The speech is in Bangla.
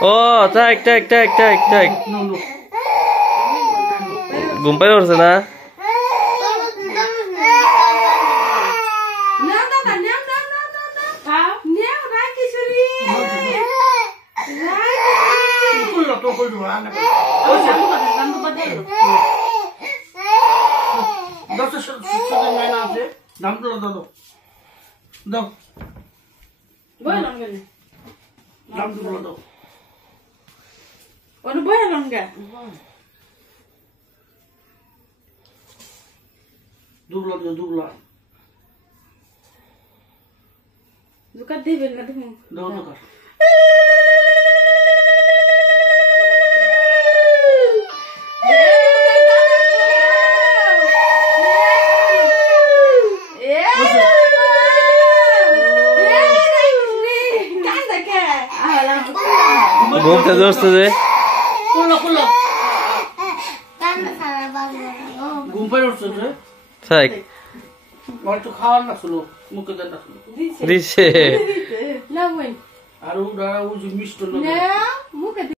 ও থাক থাক থাক থাক থাক ঘুম পাই উঠছে না ঘুমতে ধরছে যে ঘুম পাই উঠছে থাক একটু খাওয়ার না ছিল মুখে দিছে আর ওরা ওই যে মিষ্টি